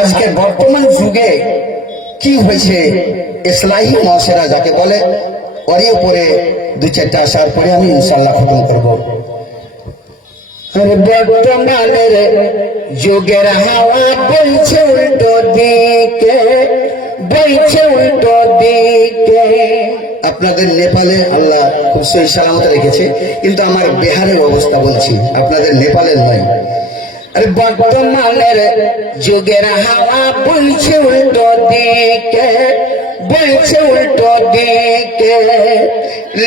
আজকে বর্তমান যুগে কি হয়েছে, ইসলাহি মুআশারা যাকে বলে, ওরই উপরে দুই চারটা আসার পরে আমি ইনশাআল্লাহ খতম করব। বর্তমানের যুগের হাওয়া বইছে উল্টো দিকে, বইছে উল্টো দিকে। আপনাদের নেপালে আল্লাহ খুব সহি সালামত রেখেছে, কিন্তু আমার বিহারের অবস্থা বলছি, আপনাদের নেপালের নয়। আরে বর্তমানের যুগের হাওয়া বইছে উল্টো দিকে, বইছে উল্টো দিকে।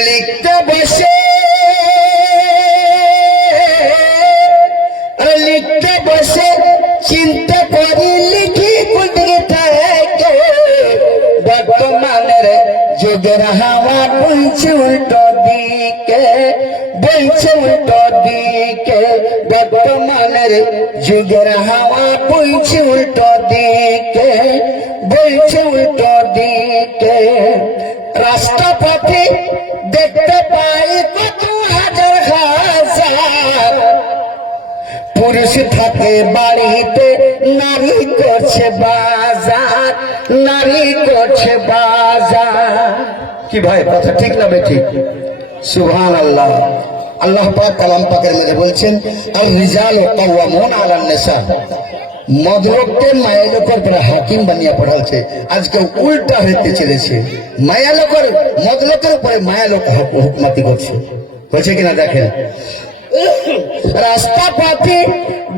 লিখতে বসে লিখতে বসে চিন্তা করি লিখি কোন দিকে থাকে। বর্তমানের যুগের হাওয়া বইছে উল্টো দিকে, বইছে উল্টো দিকে। বর্তমানের যুগের হাওয়া বইছে উল্টো দিকে, বইছে উল্টো দিকে। রাষ্ট্রপতি দেখতে পাই কত হাজার হাজার, পুরুষ থাকে বাড়িতে, নারী করছে বাজার, নারী করছে বাজার। কি ভাই কথা ঠিক না ঠিক? সুবহানাল্লাহ। আল্লাহ পাক কালাম পাকের মধ্যে বলছেন, আর রিজাল কাওয়ামুন আলান নিসা, মদলোককে মায়া লোকের পরে হাকিম বানিয়ে পড়াচ্ছে। আজকে উল্টা হইতে চলেছে, মায়া লোকের মদলোকের উপরে মায়া লোক হুকুমতি করছে। হয়েছে কিনা দেখেন। রাস্তা পথে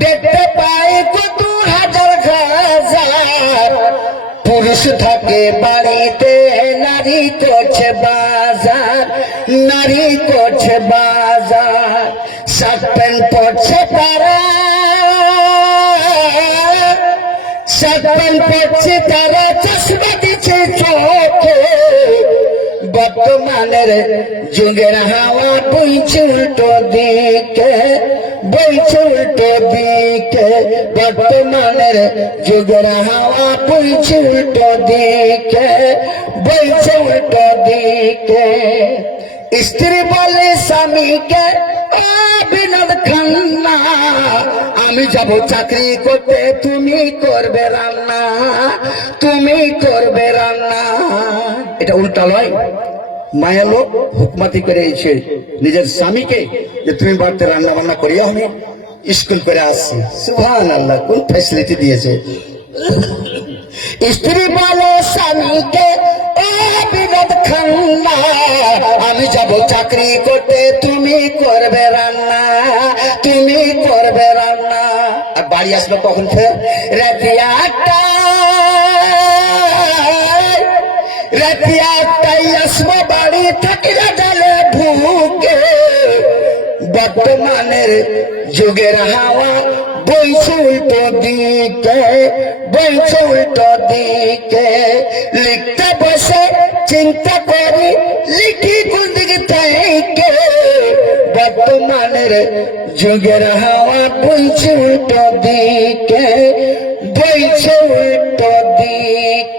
দেখতে পাই কত হাজার হাজার, পুরুষ থাকে বাড়িতে, নারী করছে বাজার, নারী করছে বাজার। শার্ট প্যান্ট পরছে তারা, শার্ট প্যান্ট পরছে তারা, চশমা দিচ্ছে চোখে। বর্তমানের যুগের হাওয়া বইছে উল্টো দিকে, বইছে উল্টো দিকে। বর্তমানের যুগের হাওয়া বইছে উল্টো দিকে, বইছে উল্টো দিকে। স্ত্রী বলে স্বামীকে, বিনোদ খান্না আমি যাব চাকরি করতে, তুমি করবে রান্না, তুমি করবে রান্না। এটা উল্টা নয়। মায়া লোক হুকমাতি করে এসে নিজের স্বামীকে যে তুমি বাড়িতে রান্না বান্না করিয়া আমি স্কুল করে আসছি। সুবহানাল্লাহ, কোন ফ্যাসিলিটি দিয়েছে। স্ত্রী বলে স্বামীকে, বিনোদ খান্না আমি যাব চাকরি করতে, তুমি করবে রান্না, তুমি করবে রান্না। আর বাড়ি আসবে কখন? ফের রাতে 8টায়, রাতে 8টায় আসবো বাড়ি, থাকি না ডালে ভুকে। বর্তমানের যুগের হাওয়া বইছে উল্টো দিকে, বইছে উল্টো দিকে। লিখতে বসে চিন্তা করি লিখি কোন দিকে থেকে। বর্তমানের যুগের হাওয়া বইছে উল্টো দিকে, বইছে উল্টো দিকে।